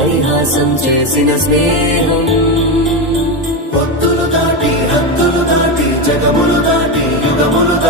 పరిహాసం చేసిన స్నేహం. పొత్తులు దాటి హద్దులు దాటి జగములు దాటి యుగములు దాటి